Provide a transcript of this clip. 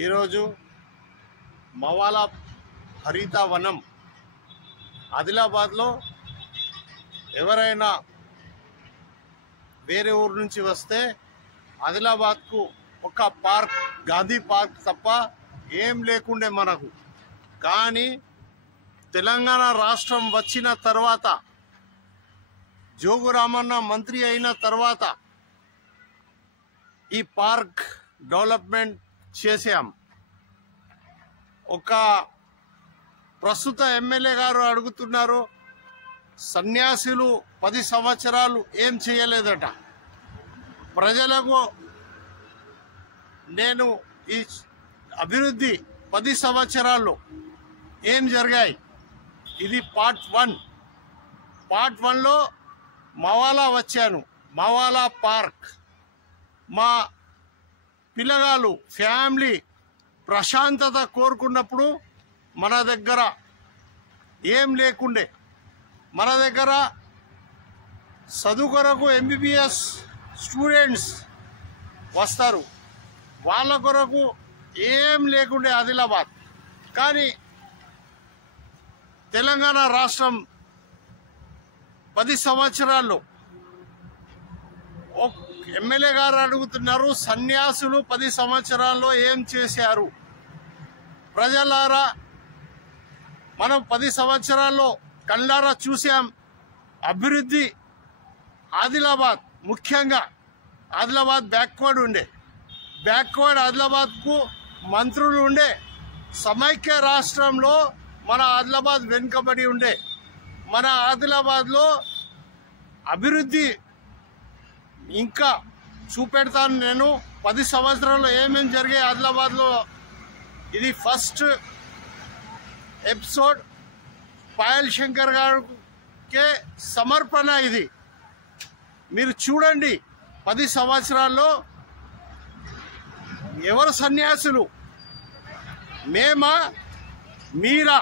ఈరోజు మవాలా హరితవనం ఆదిలాబాద్లో ఎవరైనా వేరే ఊరు నుంచి వస్తే ఆదిలాబాద్కు ఒక పార్క్, గాంధీ పార్క్ తప్ప ఏం లేకుండే మనకు. కానీ తెలంగాణ రాష్ట్రం వచ్చిన తర్వాత, జోగు రామన్న మంత్రి అయిన తర్వాత ఈ పార్క్ డెవలప్మెంట్ చేశాం. ఒక ప్రస్తుత ఎమ్మెల్యే గారు అడుగుతున్నారు, సన్యాసులు 10 సంవత్సరాలు ఏం చేయలేదట. ప్రజలకు నేను ఈ అభివృద్ధి 10 సంవత్సరాల్లో ఏం జరిగాయి, ఇది పార్ట్ 1. పార్ట్ 1లో మవాలా వచ్చాను. మవాలా పార్క్ మా పిల్లగాళ్ళు ఫ్యామిలీ ప్రశాంతత కోరుకున్నప్పుడు మన దగ్గర ఏం లేకుండే. మన దగ్గర చదువు కొరకు MBBS స్టూడెంట్స్ వస్తారు, వాళ్ళ కొరకు ఏం లేకుండే ఆదిలాబాద్. కానీ తెలంగాణ రాష్ట్రం 10 సంవత్సరాల్లో ఎమ్మెల్యే గారు అడుగుతున్నారు, సన్యాసులు 10 సంవత్సరాల్లో ఏం చేశారు? ప్రజలారా, మనం 10 సంవత్సరాల్లో కళ్ళారా చూసాం అభివృద్ధి. ఆదిలాబాద్ ముఖ్యంగా ఆదిలాబాద్ బ్యాక్వర్డ్ ఉండే, బ్యాక్వర్డ్ ఆదిలాబాద్కు మంత్రులు ఉండే. సమైక్య రాష్ట్రంలో మన ఆదిలాబాద్ వెనుకబడి ఉండే. మన ఆదిలాబాద్లో అభివృద్ధి ఇంకా చూపెడతాను నేను. 10 సంవత్సరాల్లో ఏమేమి జరిగాయి ఆదిలాబాద్లో, ఇది ఫస్ట్ ఎపిసోడ్. పాయల్ శంకర్ గారికి సమర్పణ ఇది. మీరు చూడండి, 10 సంవత్సరాల్లో ఎవరు సన్యాసులు, మేమా మీరా?